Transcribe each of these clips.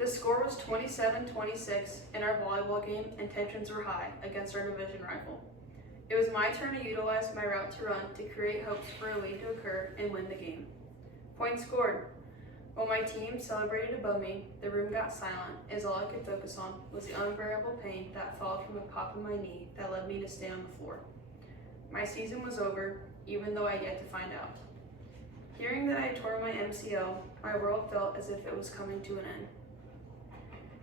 The score was 27-26 in our volleyball game, and tensions were high against our division rival. It was my turn to utilize my route to run to create hopes for a lead to occur and win the game. Points scored. While my team celebrated above me, the room got silent as all I could focus on was the unbearable pain that followed from a pop in my knee that led me to stay on the floor. My season was over, even though I had yet to find out. Hearing that I had torn my MCL, my world felt as if it was coming to an end.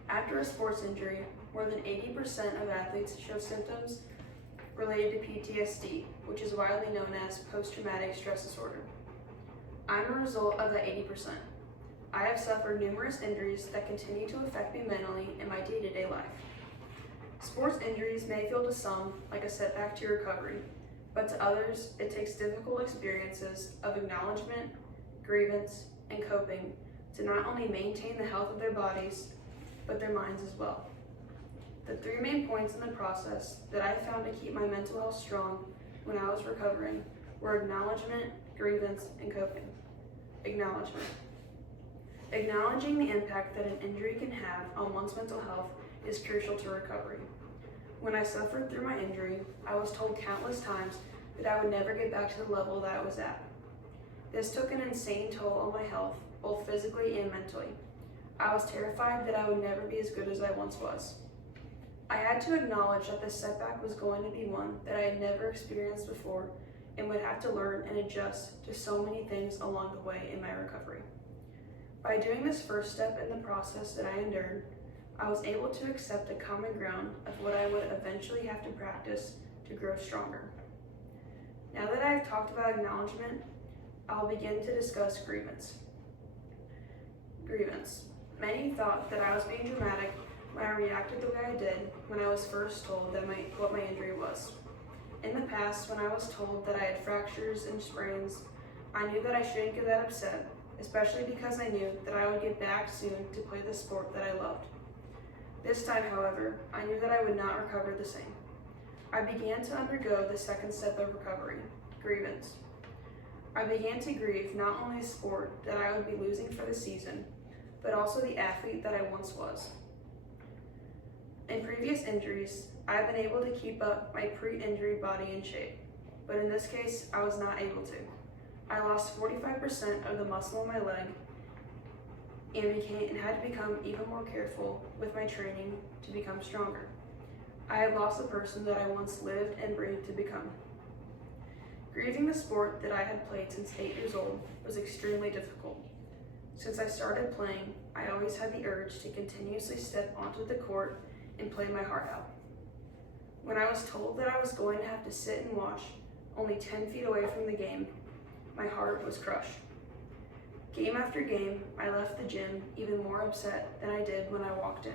After a sports injury, more than 80% of athletes show symptoms related to PTSD, which is widely known as post-traumatic stress disorder. I'm a result of that 80%. I have suffered numerous injuries that continue to affect me mentally in my day-to-day life. Sports injuries may feel to some like a setback to recovery, but to others, it takes difficult experiences of acknowledgement, grievance, and coping to not only maintain the health of their bodies, but their minds as well. The three main points in the process that I found to keep my mental health strong when I was recovering were acknowledgement, grievance, and coping. Acknowledgement. Acknowledging the impact that an injury can have on one's mental health is crucial to recovery. When I suffered through my injury, I was told countless times that I would never get back to the level that I was at. This took an insane toll on my health, both physically and mentally. I was terrified that I would never be as good as I once was. I had to acknowledge that this setback was going to be one that I had never experienced before and would have to learn and adjust to so many things along the way in my recovery. By doing this first step in the process that I endured, I was able to accept a common ground of what I would eventually have to practice to grow stronger. Now that I have talked about acknowledgement, I'll begin to discuss grievance. Grievance. Many thought that I was being dramatic when I reacted the way I did when I was first told what my injury was. In the past, when I was told that I had fractures and sprains, I knew that I shouldn't get that upset, especially because I knew that I would get back soon to play the sport that I loved. This time, however, I knew that I would not recover the same. I began to undergo the second step of recovery, grievance. I began to grieve not only the sport that I would be losing for the season, but also the athlete that I once was. In previous injuries, I've been able to keep up my pre-injury body in shape, but in this case, I was not able to. I lost 45% of the muscle in my leg and had to become even more careful with my training to become stronger. I had lost the person that I once lived and breathed to become. Grieving the sport that I had played since 8 years old was extremely difficult. Since I started playing, I always had the urge to continuously step onto the court and play my heart out. When I was told that I was going to have to sit and watch only 10 feet away from the game, my heart was crushed. Game after game, I left the gym even more upset than I did when I walked in.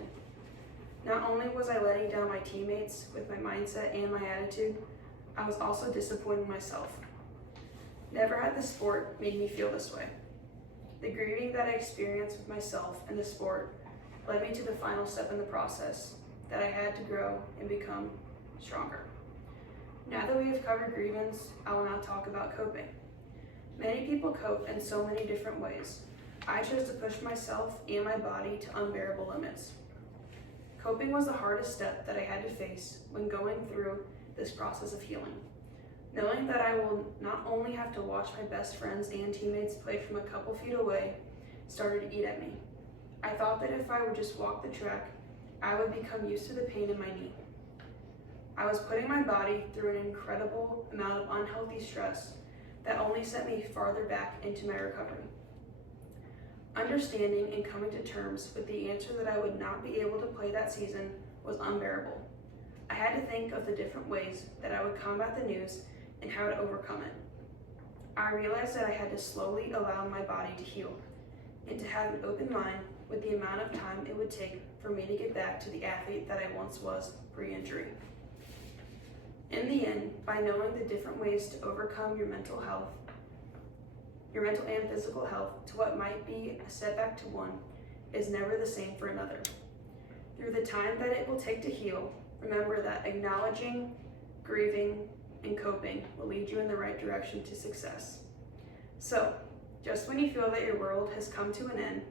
Not only was I letting down my teammates with my mindset and my attitude, I was also disappointing myself. Never had the sport made me feel this way. The grieving that I experienced with myself and the sport led me to the final step in the process, that I had to grow and become stronger. Now that we have covered grievance, I will now talk about coping. Many people cope in so many different ways. I chose to push myself and my body to unbearable limits. Coping was the hardest step that I had to face when going through this process of healing. Knowing that I will not only have to watch my best friends and teammates play from a couple feet away started to eat at me. I thought that if I would just walk the track, I would become used to the pain in my knee. I was putting my body through an incredible amount of unhealthy stress that only sent me farther back into my recovery. Understanding and coming to terms with the answer that I would not be able to play that season was unbearable. I had to think of the different ways that I would combat the news and how to overcome it. I realized that I had to slowly allow my body to heal and to have an open mind with the amount of time it would take for me to get back to the athlete that I once was pre-injury. In the end, by knowing the different ways to overcome your mental and physical health to what might be a setback to one is never the same for another. Through the time that it will take to heal, remember that acknowledging, grieving, and coping will lead you in the right direction to success. So, just when you feel that your world has come to an end,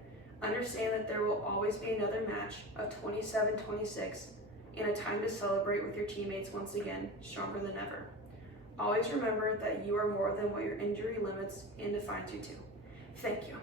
Understand that there will always be another match of 27-26 and a time to celebrate with your teammates once again, stronger than ever. Always remember that you are more than what your injury limits and defines you to. Thank you.